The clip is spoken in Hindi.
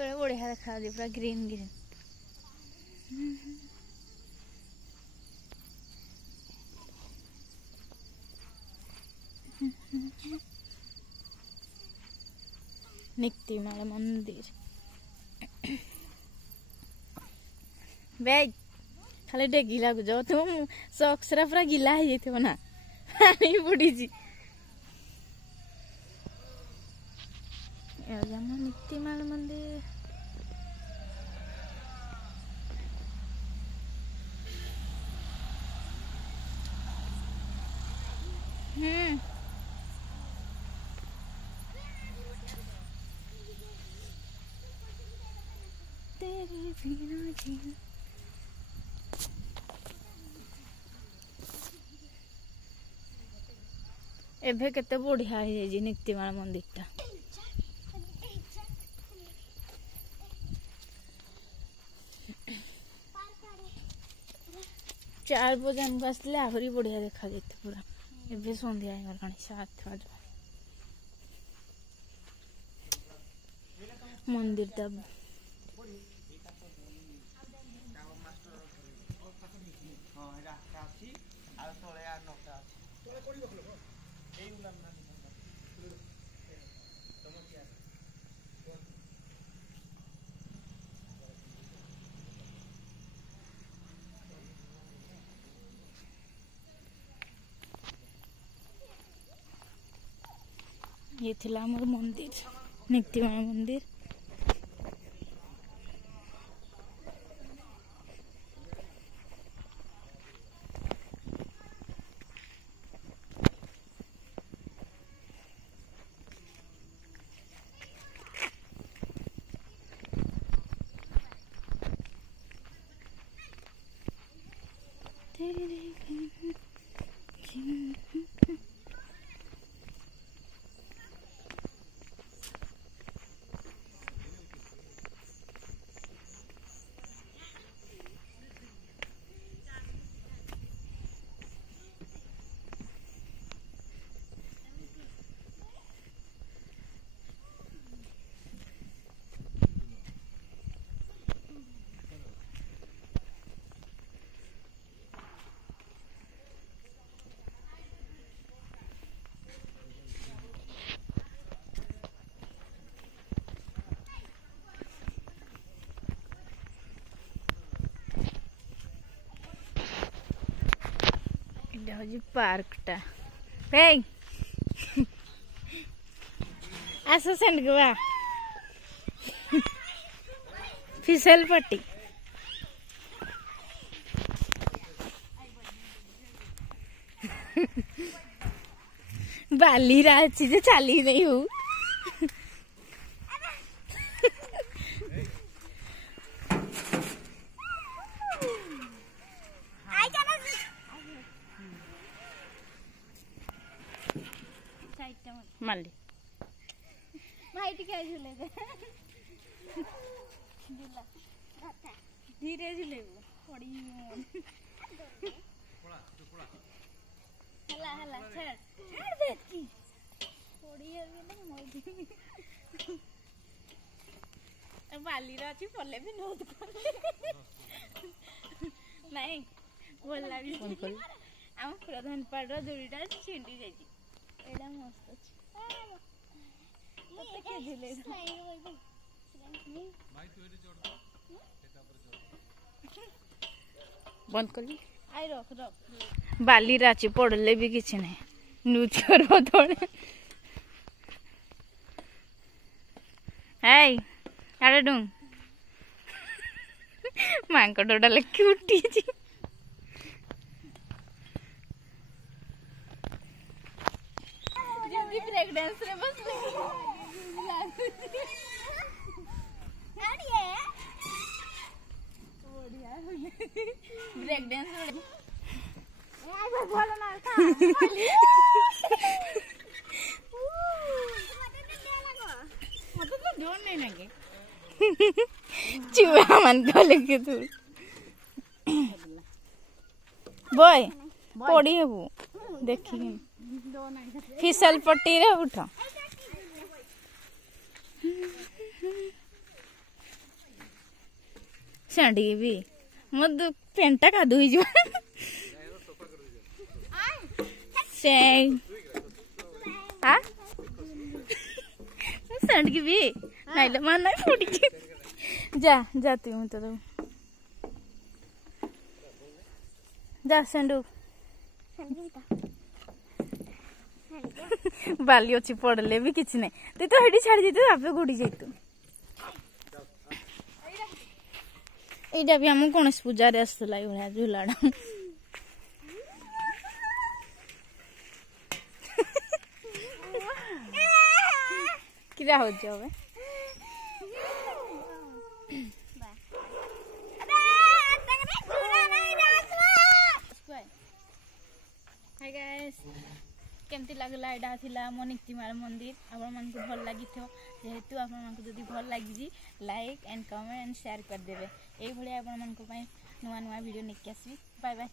बढ़िया देखा पूरा ग्रीन ग्रीन निक्तिमाला मंदिर बैग खाली टे गिला को जाओ तुम सॉक्स रा पूरा गिला है थे ना पानी बुड़ी जी ए जाम निक्तिमाला मंदिर तेरे बिना जीना एभे केते बढ़िया है जी निक्तिमाला मंदिर टा चार बजे हमको आसले आहरी बढ़िया देखा जाते पूरा एभे संध्या है गलानी 7 बजे मंदिर टा ये थिला हमर मंदिर निक्तिमाला मंदिर पार्क टा आस सेंड गुआ फिसल पट्टी बाली रात चीजें चाली नहीं हूँ माली भाई टिके झूले दे झूला धीरे झूले पड़ी हला हला छेड़ छेड़ देती पड़ी है ना मोदी बाली राची पल्ले भी नोट कर नहीं बोलला भी हम प्रधान पाड़ जोड़ीटा छिंडी जाई एडा मस्त अछि तते के झूले भाई तू एडी जोड़ दो एटा पर जोड़ बंद कर ली आई रख रख बाली राची पड़ले भी किछ नहीं न्यूज करबो थोड़े हाय अरे डूं मांको डोडा लेके उठी जी ब्रेक डांस रे बस बढ़िया ब्रेक डांस भलो ना था मत तो जोर नहीं लगे चूहा मन को लेके तू बॉय पड़ी है वो देखिए फिसल पट्टी रे उठा सांडी भी मो पेंटा कादू ही जो से हाँ सांडी भी नहीं ले मान नहीं फूटी जा जाती हूँ तो जा सांडू बाली अच्छी पड़े भी किसी नहीं तु तो हेटी छाड़ी दे आप गुड़ी जातु यहाँ भी आम कौन पूजा आसला झूलाड़ा क्या हो जाओ हाय गाइस केमती लगला एटा थिला मो निक्तिमार मंदिर आपण मन को भल लागि थो जेहेतु आपण मन को जदी भल लागि जी like and comment and share कर देबे एई भली आपण मन को पई नुवा नुवा वीडियो निक आसी बाय बाय।